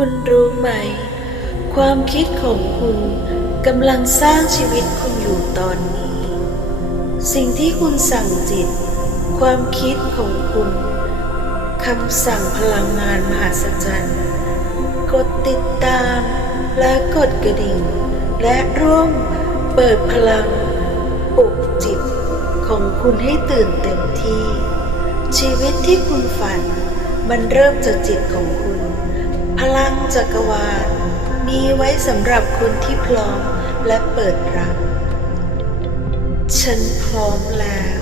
คุณรู้ไหม ความคิดของคุณกำลังสร้างชีวิตคุณอยู่ตอนนี้ สิ่งที่คุณสั่งจิต ความคิดของคุณคำสั่งพลังงานมหัศจรรย์กดติดตามและกดกระดิ่ง และร่วมเปิดพลังปลุกจิตของคุณให้ตื่นเต็มที่ ชีวิตที่คุณฝันมันเริ่มจากจิตของคุณ พลังจักรวาลมีไว้สำหรับคนที่พร้อมและเปิดรับ ฉันพร้อมแล้ว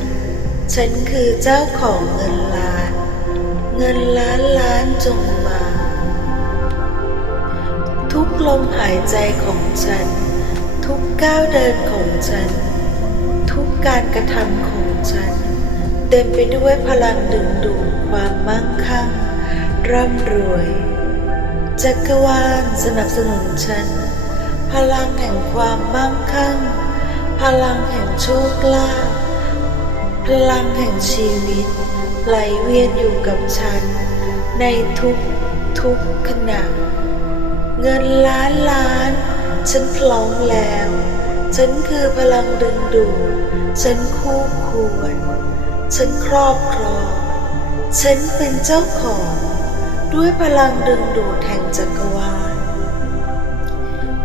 ฉันคือเจ้าของเงินล้าน เงินล้านล้านจงมา ทุกลมหายใจของฉัน ทุกก้าวเดินของฉัน ทุกการกระทำของฉัน เต็มไปด้วยพลังดึงดูดความมั่งคั่งร่ำรวย จักรวาลสนับสนุนฉัน พลังแห่งความมั่งคั่ง พลังแห่งโชคลาภพลังแห่งชีวิต ไหลเวียนอยู่กับฉัน ในทุกทุกขณะ เงินล้านล้าน ฉันพร้อมแล้ว ฉันคือพลังดึงดูดฉันคู่ควร ฉันครอบครอง ฉันเป็นเจ้าของ ด้วยพลังดึงดูดแห่งจักรวาล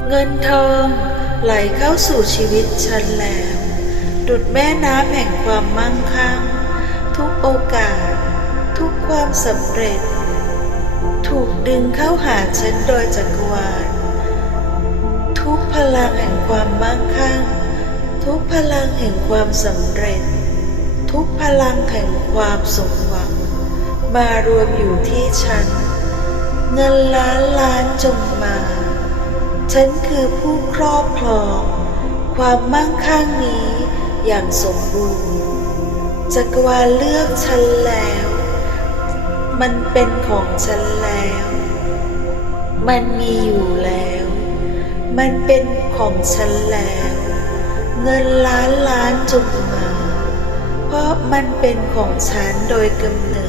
เงินทองไหลเข้าสู่ชีวิตฉันแล้ว ดุดแม่น้ำแห่งความมั่งคั่ง ทุกโอกาส ทุกความสำเร็จ ถูกดึงเข้าหาฉันโดยจักรวาล ทุกพลังแห่งความมั่งคั่ง ทุกพลังแห่งความสำเร็จ ทุกพลังแห่งความสมหวัง มารวมอยู่ที่ฉัน เงินล้านล้านจงมา ฉันคือผู้ครอบครอง ความมั่งคั่งนี้อย่างสมบูรณ์จักรวาลเลือกฉันแล้ว มันเป็นของฉันแล้ว มันมีอยู่แล้ว มันเป็นของฉันแล้ว เงินล้านล้านจงมา เพราะมันเป็นของฉันโดยกำเนิด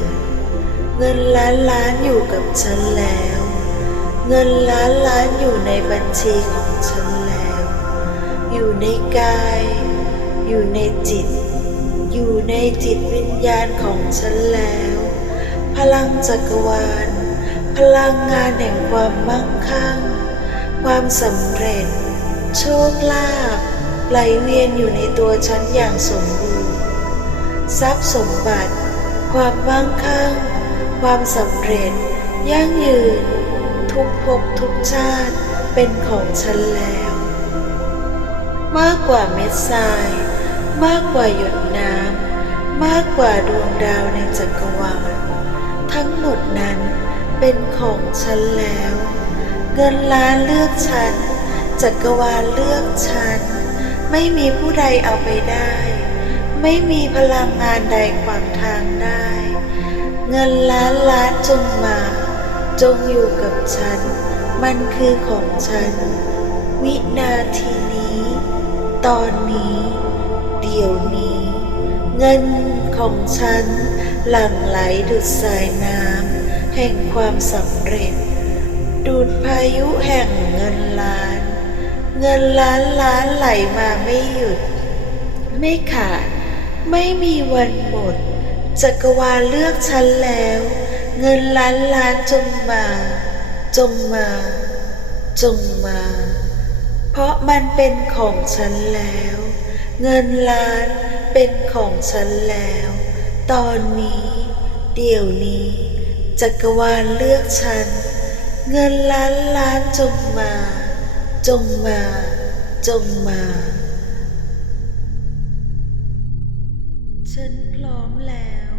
เงินล้านล้านอยู่กับฉันแล้ว เงินล้านล้านอยู่ในบัญชีของฉันแล้ว อยู่ในกาย อยู่ในจิต อยู่ในจิตวิญญาณของฉันแล้ว พลังจักรวาล พลังงานแห่งความมั่งคั่ง ความสำเร็จ โชคลาภไหลเวียนอยู่ในตัวฉันอย่างสมบูรณ์ ทรัพย์สมบัติ ความมั่งคั่ง ความสำเร็จ ยั่งยืน ทุกภพทุกชาติเป็นของฉันแล้ว มากกว่าเม็ดทราย มากกว่าหยดน้ำมากกว่าดวงดาวในจักรวาลทั้งหมดนั้นเป็นของฉันแล้ว เงินล้านเลือกฉัน จักรวาลเลือกฉัน ไม่มีผู้ใดเอาไปได้ ไม่มีพลังงานใดขวางทางได้ เงินล้านล้านจงมา จงอยู่กับฉัน มันคือของฉัน วินาทีนี้ ตอนนี้ เดี๋ยวนี้ เงินของฉัน หลั่งไหลดุดสายน้ำแห่งความสำเร็จ ดูดพายุแห่งเงินล้าน เงินล้านล้านไหลมาไม่หยุด ไม่ขาด ไม่มีวันหมด จักรวาลเลือกฉันแล้ว เงินล้านล้านจงมา จงมา จงมา เพราะมันเป็นของฉันแล้ว เงินล้านเป็นของฉันแล้ว ตอนนี้ เดี๋ยวนี้ จักรวาลเลือกฉัน เงินล้านล้านจงมา จงมา จงมา ร้อมแล้ว